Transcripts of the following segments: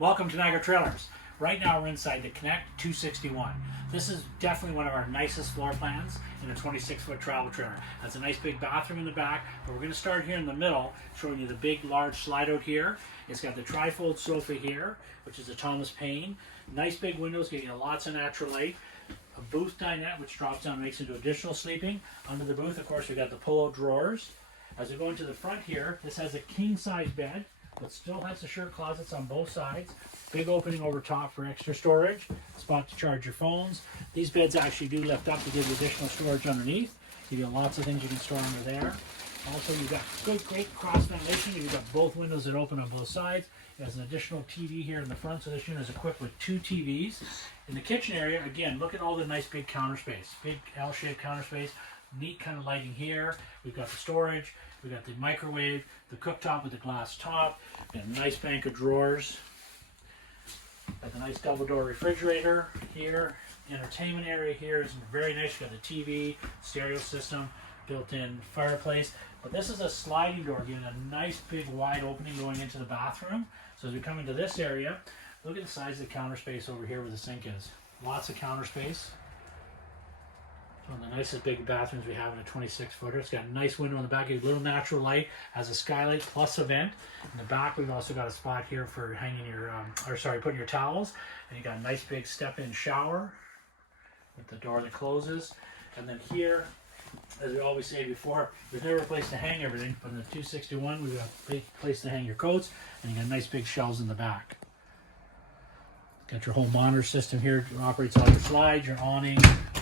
Welcome to Niagara Trailers. Right now we're inside the Connect 261. This is definitely one of our nicest floor plans in a 26-foot travel trailer. Has a nice big bathroom in the back, but we're going to start here in the middle, showing you the big large slide out here. It's got the trifold sofa here, which is a Thomas Paine. Nice big windows, giving you lots of natural light. A booth dinette, which drops down and makes into additional sleeping. Under the booth, of course, we've got the pull-out drawers. As we go into the front here, this has a king-size bed, but still has the shirt closets on both sides. Big opening over top for extra storage. Spot to charge your phones. These beds actually do lift up to give you additional storage underneath. Give you lots of things you can store under there. Also, you've got great cross ventilation. You've got both windows that open on both sides. There's an additional TV here in the front, so this unit is equipped with 2 TVs. In the kitchen area, again, look at all the nice big counter space. Big L-shaped counter space. Neat kind of lighting here. We've got the storage. We've got the microwave, the cooktop with the glass top, and a nice bank of drawers. Got the nice double door refrigerator here. Entertainment area here is very nice. You've got the TV, stereo system, built-in fireplace. But this is a sliding door, giving a nice big wide opening going into the bathroom. So as we come into this area, look at the size of the counter space over here where the sink is. Lots of counter space. One of the nicest big bathrooms we have in a 26-footer. It's got a nice window in the back, a little natural light, has a skylight plus a vent. In the back, we've also got a spot here for hanging your, putting your towels. And you got a nice big step-in shower with the door that closes. And then here, as we always say before, there's never a place to hang everything, but in the 261, we've got a big place to hang your coats, and you got nice big shelves in the back. Got your whole monitor system here. It operates all your slides, your awning,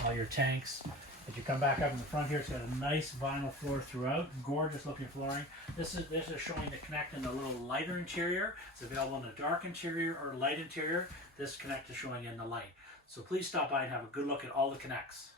all your tanks. If you come back up in the front here, it's got a nice vinyl floor throughout. Gorgeous looking flooring. This is showing the Connect in a little lighter interior. It's available in a dark interior or light interior. This Connect is showing in the light. So please stop by and have a good look at all the Connects.